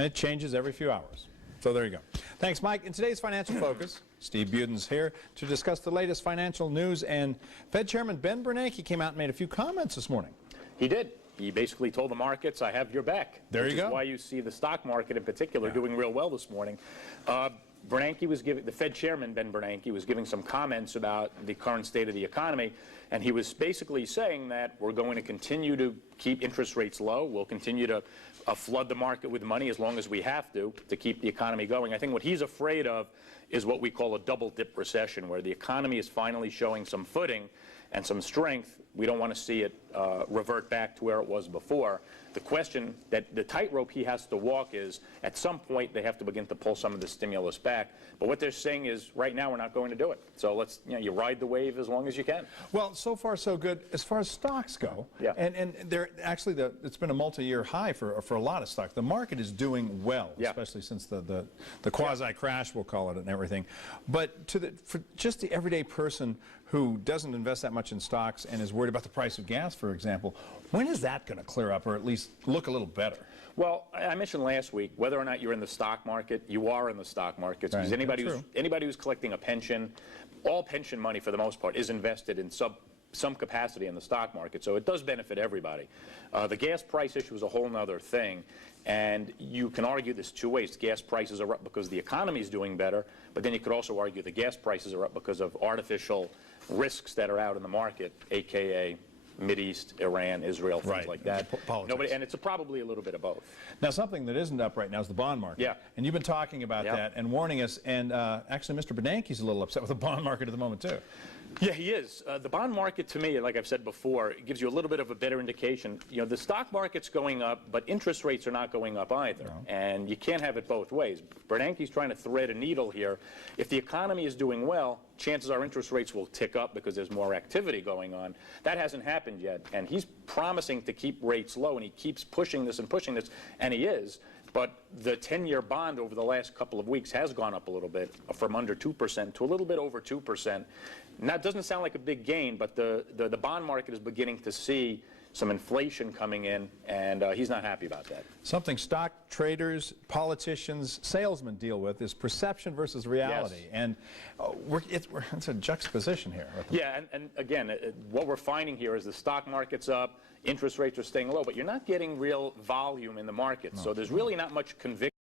And it changes every few hours. So there you go. Thanks, Mike. In today's Financial Focus, Steve Budin's here to discuss the latest financial news, and Fed Chairman Ben Bernanke came out and made a few comments this morning. He did. He basically told the markets, I have your back. There you go. Which is why you see the stock market in particular doing real well this morning. Bernanke was giving, the Fed Chairman, Ben Bernanke, was giving some comments about the current state of the economy, and he was basically saying that we're going to continue to keep interest rates low. We'll continue to flood the market with money as long as we have to keep the economy going. I think what he's afraid of is what we call a double-dip recession, where the economy is finally showing some footing and some strength. We don't want to see it revert back to where it was before. The question, that the tightrope he has to walk is, at some point they have to begin to pull some of the stimulus back. But what they're saying is, right now we're not going to do it. So let's, you ride the wave as long as you can. Well, so far so good as far as stocks go. Yeah. And they're actually, it's been a multi-year high for a lot of stocks. The market is doing well, especially since the quasi-crash, we'll call it, and everything. But for just the everyday person who doesn't invest that much in stocks and is worried about the price of gas, for example, when is that going to clear up, or at least look a little better? Well, I mentioned last week, whether or not you're in the stock market, you are in the stock market. Because anybody who's collecting a pension, all pension money for the most part is invested in some capacity in the stock market, so it does benefit everybody. The gas price issue is a whole other thing, and you can argue this two ways. Gas prices are up because the economy is doing better, but then you could also argue the gas prices are up because of artificial risks that are out in the market, aka Mideast, Iran, Israel, things like that. And it's probably a little bit of both. Now, something that isn't up right now is the bond market. Yeah. And you've been talking about that and warning us, and actually Mr. Bernanke's a little upset with the bond market at the moment, too. Yeah, he is. The bond market, to me, like I've said before, it gives you a little bit of a better indication. You know, the stock market's going up, but interest rates are not going up either. No. And you can't have it both ways. Bernanke's trying to thread a needle here. If the economy is doing well, chances are interest rates will tick up because there's more activity going on. That hasn't happened yet. And he's promising to keep rates low, and he keeps pushing this, and he is. But the 10-year bond over the last couple of weeks has gone up a little bit, from under 2% to a little bit over 2%. Now, it doesn't sound like a big gain, but the bond market is beginning to see some inflation coming in, and he's not happy about that. Something stock traders, politicians, salesmen deal with is perception versus reality. Yes. And it's a juxtaposition here. Yeah, and again, what we're finding here is the stock market's up, interest rates are staying low, but you're not getting real volume in the market. No. So there's really not much conviction